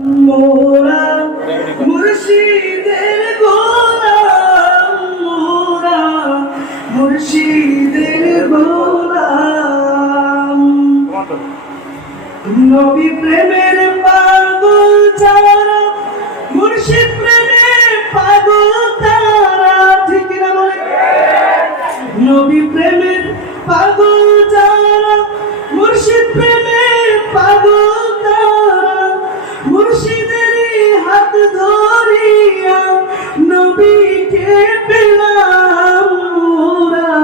মোরা মুর্শিদের গোলাম, মোরা মুর্শিদের গোলাম। নবী প্রেমের পাগল যারা, মুর্শিদ প্রেমের পাগল তারা, ঠিক না বলে? নবী প্রেমের পাগল যারা, মুর্শিদ প্রেমের পাগল তারা, মুর্শিদের হাত ধরিয়া নবীকে পেলাম। মোরা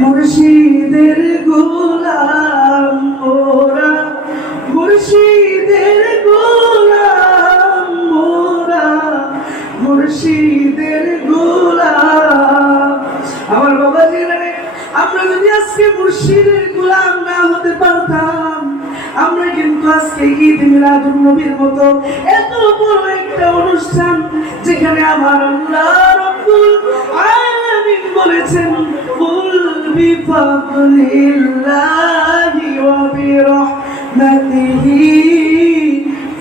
মুর্শিদের গোলাম, মোরা মুর্শিদের গোলাম, মোরা মুর্শিদের গোলাম। আমার বাবা জিরানে, আমরা যদি আজকে মুর্শিদের গোলাম না হতে পারতাম, আমরা কিন্তু আজকে ঈদ মিলাদুন নবীর মতো এত বড় একটা অনুষ্ঠান, যেখানে আমার আল্লাহ রাব্বুল আলামিন বলেছেন, কুল বিফাদলিল্লাহি ওয়া বিরহমাতিহি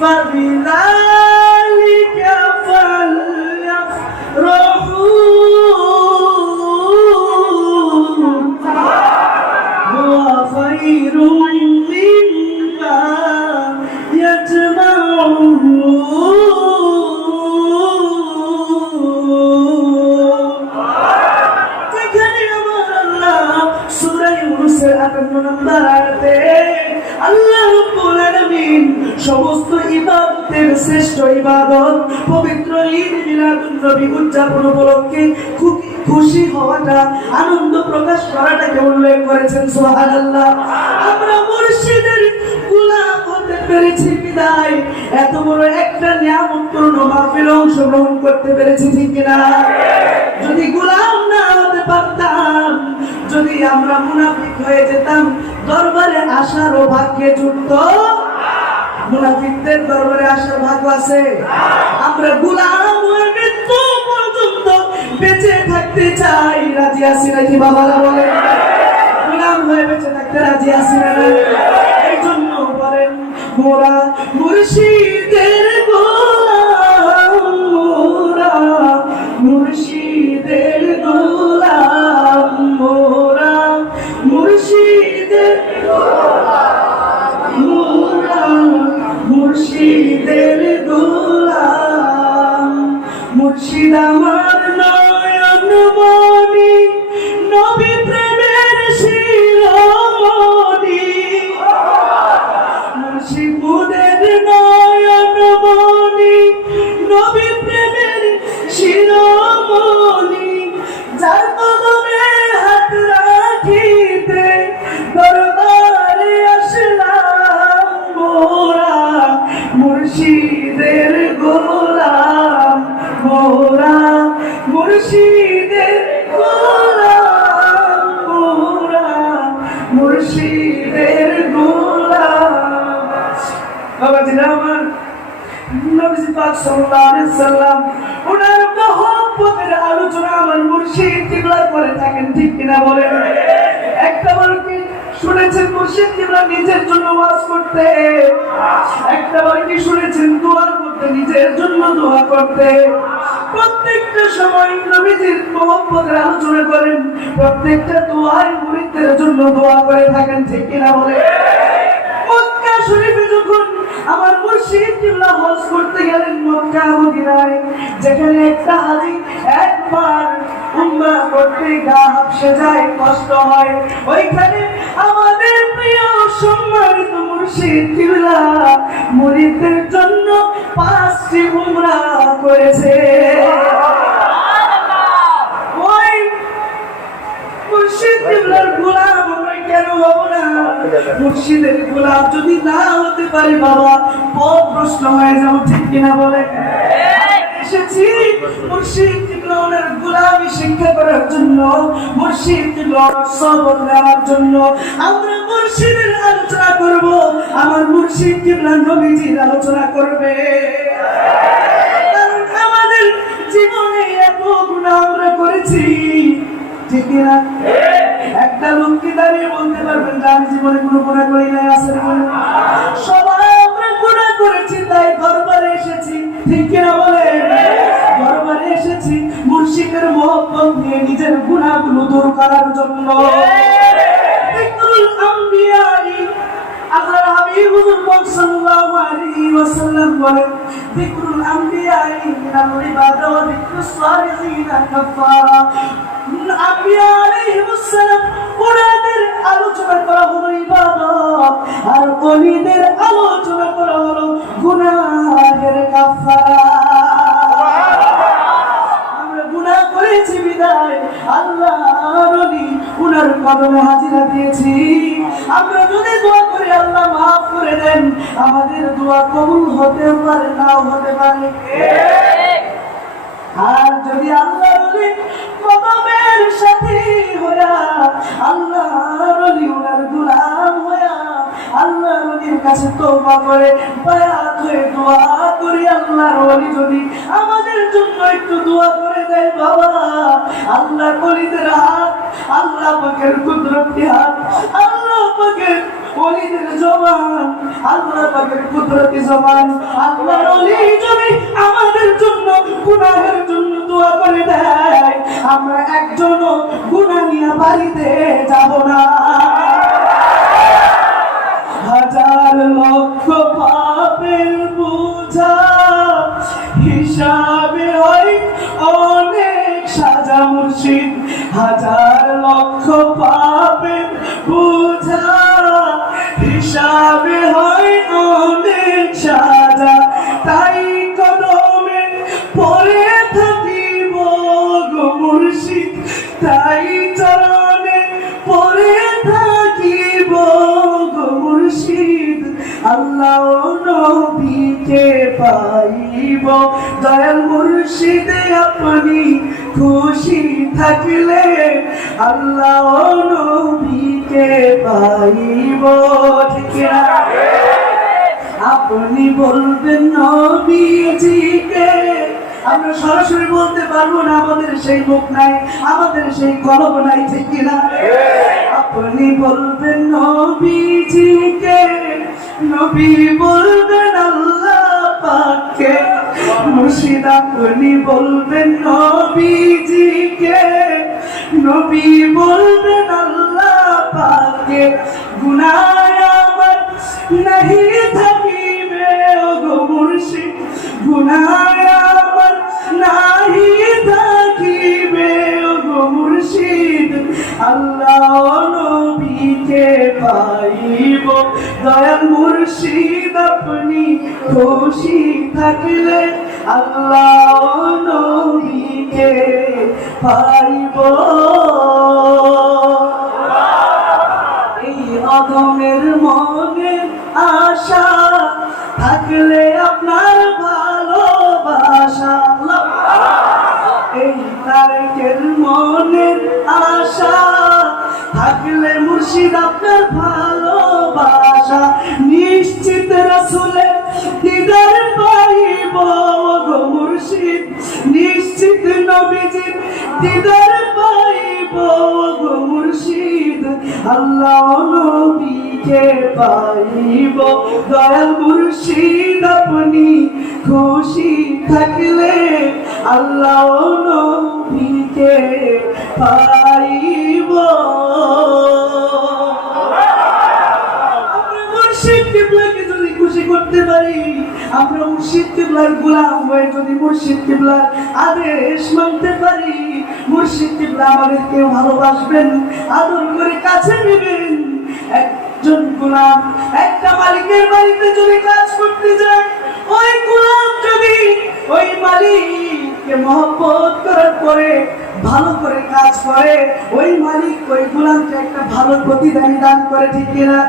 ফাবিযালিকা ফালইফরাহু হুয়া খায়রুম মিম্মা ইয়াজমাউন। যেখানে আমার আল্লাহ সূরা ইউনূসের 58 নম্বর আয়াতে আল্লাহ রাব্বুল আলামিন সমস্ত ইবাদতের শ্রেষ্ঠ ইবাদত পবিত্র ঈদ মিলাদুন নবী উদযাপন উপলক্ষে খুশি হওয়াটা, আনন্দ প্রকাশ করাটাকে উল্লেখ করেছেন। সুবহানাল্লাহ। আমরা মুর্শিদের গোলাম হতে পেরেছি বিদায় এত বড় একটা নিয়ামতপূর্ণ মাহফিলে অংশগ্রহণ করতে পেরেছি, ঠিক কিনা? যদি গোলাম না হতে পারতাম, যদি আমরা মুনাফিক হয়ে যেতাম, দরবারে আসারও ভাগ্যে জুটত। মুনাফিকদের দরবারে আসার ভাগ্য আছে? আমরা গোলাম হয়ে মৃত্যু পর্যন্ত বেঁচে থাকতে চাই, রাজি আছি নাকি বাবারা বলে? গোলাম হয়ে বেঁচে থাকতে রাজি আছি না? এই জন্য বলেন, মোরা মুর্শিদের গোলাম, মোরা মুর্শিদের গোলাম, মোরা মুর্শিদের গোলাম, মোরা মুর্শিদের গোলাম। মুর্শিদ আমার নয়ন মণি, নবী প্রেমের শিরোমণি। মুর্শিদ মুদের নয়ন মণি, নবী প্রেমের শিরোমণি। যার কদমে হাত রাখিতে দরবারে আসলাম। মোরা মুর্শিদের গোলাম, মোরা মুর্শিদের গোলাম, মোরা মুর্শিদের গোলাম। বাবাজিরা আমার, নবী পাক সাল্লাল্লাহু আলাইহি ওয়াসাল্লাম ওনার মহব্বতের আলোচনা আমার মুর্শিদ কিবলা করে থাকেন, ঠিক কিনা বলেন? একটা বার কি শুনেছেন মুর্শিদ কিবলা নিজের জন্য ওয়াজ করতে? একটা বার কি শুনেছেন দোয়ার করতে, নিজের জন্য দোয়া করতে? প্রত্যেকটা সময় নবীজির মহব্বতের আলোচনা করেন, প্রত্যেকটা দোয়ায় মুরিদদের জন্য দোয়া করে থাকেন, ঠিক কিনা বলেন? মক্কা শরীফে যখন আমার মুর্শিদ কিবলা হজ করতে গেলেন মক্কা মদিনায়, যেখানে একটা হাজি একবার উমরা করতে গা হাঁপসে যায়, কষ্ট হয়, ওইখানে আমাদের প্রিয় সম্মানিত মুর্শিদ কিবলা মুরিদদের জন্য 5টি উমরা করেছে। ওই মুর্শিদ কিবলার গোলাম আমরা কেন হব না? মুর্শিদের গোলাম যদি না হতে পারি বাবা, বহুত প্রশ্ন হয়ে যাবো, ঠিক কিনা বলে? এসেছি মুর্শিদ কিবলা ওনার গোলামি শিক্ষা করার জন্য, মুর্শিদ কিবলা সবর নেওয়ার জন্য। আমরা মুর্শিদের আলোচনা করব, আমার মুর্শিদ কিবলা নবীজির আলোচনা করবে। কারণ আমাদের জীবনে এত গুনাহ আমরা করেছি, ঠিক কিনা? একটা লোককে দাঁড়িয়ে বলতে পারবেন যে আমি জীবনে কোনো গুনাহ করি নাই? আছে? সবাই আমরা গুনাহ করেছি, তাই দরবারে ঠিক কিনা বলেন? দরবারে এসেছি মুর্শিদের মহব্বত নিয়ে নিজের গুনাহগুলো দূর করার জন্য। যিকরুল আম্বিয়া, আল্লাহর হাবিব হুজুর পাক সাল্লাল্লাহু আলাইহি ওয়াসাল্লাম বলেন, যিকরুল আম্বিয়া মিনাল ইবাদা ওয়া যিকরুস সালিহিনা কাফারা। আম্বিয়া আলাইহিস সালাম ওনাদের আলোচনা করা হলো ইবাদত, আর ওলিদের আলোচনা করা হলো গুনাহের কাফারা। আমরা গুনাহ করেছি বিদায় আল্লাহর ওলি উনার কদমে হাজিরা দিয়েছি। আমরা যদি দোয়া করি আল্লাহ মাফ করে দেন, আমাদের দোয়া কবুল হতে পারে, নাও হতে পারে। আর যদি আল্লাহর ওলি কদমের সাথী হইয়া, আল্লাহর ওলি উনার গোলাম হইয়া, আল্লাহর ওলির কাছে তওবা করে বায়াত হয়ে দোয়া করি, আল্লাহর ওলি যদি আমাদের জন্য একটু দোয়া করে দেয় বাবা, আল্লাহ ওলিদের হাত, আল্লাহ পাকের কুদরতি হাত, আল্লাহ পাকের ওলিদের জবান, আল্লাহ পাকের কুদরতি জবান, আল্লাহর ওলি যদি আমাদের জন্য গুনাহের জন্য দোয়া করে দেয়, আমরা একজনও গুনাহ নিয়ে বাড়িতে যাব না। হাজার লক্ষ পাপের বোঝা হিসাবে হয় অনেক সাজা মুর্শিদ। হাজার লক্ষ পাপের বোঝা হিসাবে হয় অনেক সাজা, তাই কদমে পড়ে থাকিব গো মুর্শিদ, তাই চরণে পড়ে থাকিব গো মুর্শিদ। আল্লাহ নবীকে পাইব দয়াল মুর্শিদ, আপনি খুশি থাকলে আল্লাহ নবীকে পাইব। ঠিক না? আপনি বলবেন নবীজিকে, আমরা সরাসরি বলতে পারবো না, আমাদের সেই মুখ নাই, আমাদের সেই কলম নাই। ঠিক কিনা? আপনি বলবেন নবীজিকে, নবী বলবেন আল্লাহ পাককে। মুর্শিদ আপনি বলবেন নবীজিকে, নবী বলবেন আল্লাহ পাককে। গুনাহ আমার নাহি থাকিবে ওগো মুর্শিদ, গুনাহ আমার নাহি থাকিবে ওগো মুর্শিদ। আল্লাহ নবীকে পাইব দয়াল মুর্শিদ, আপনি খুশি থাকলে আল্লাহ নবীকে পাইব। এই অধমের মনে আশা থাকলে আপনার ভালোবাসা, এই তারেকের মনের আশা থাকলে মুর্শিদ আপনার ভালোবাসা, নিশ্চিত রাসূলের দিদার পাইব গো মুর্শিদ, নিশ্চিত নবীজির দিদার পাইব গো মুর্শিদ। আল্লাহ নবীকে পাইব দয়াল মুর্শিদ, আপনি খুশি থাকলে আল্লাহ নবীকে পাইব। আমরা মুর্শিদ কিবলাকে যদি খুশি করতে পারি, আমরা মুর্শিদ কিবলার গোলাম হয়ে যদি মুর্শিদ কিবলার আদেশ মানতে পারি, মুর্শিদ কিবলা আমাদেরকে ভালোবাসবেন, আদর করে কাছে নেবেন। একজন গোলাম একটা মালিকের বাড়িতে যদি কাজ করতে যায়, ওই গোলাম যদি ওই মালিককে মহব্বত করার পরে ভালো করে কাজ করে, ওই মালিক ওই গোলামকে একটা ভালো প্রতিদান দান করে। ঠিক কিনা?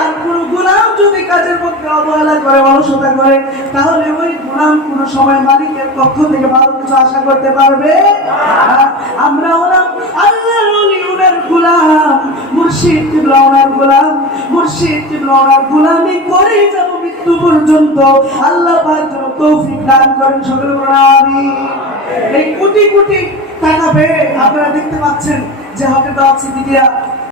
আর কোন গোলাম যদি কাজের মধ্যে অবহেলা করে, অলসতা করে, তাহলে ওই গোলাম কোন সময় মালিকের পক্ষ থেকে ভালো কিছু আশা করতে পারবে না। আমরা হলাম আল্লাহর ওলি, উনার গোলাম, মুর্শিদ কিবলা ওনার গোলাম, মুর্শিদ কিবলা ওনার গোলামি করে যাব মৃত্যু পর্যন্ত। আল্লাহ পাক যেন তৌফিক দান করেন, সকলে বলেন আমিন। এই কোটি কোটি টাকা পেয়ে আপনারা দেখতে পাচ্ছেন যে হাতে তো আছে দিদিয়া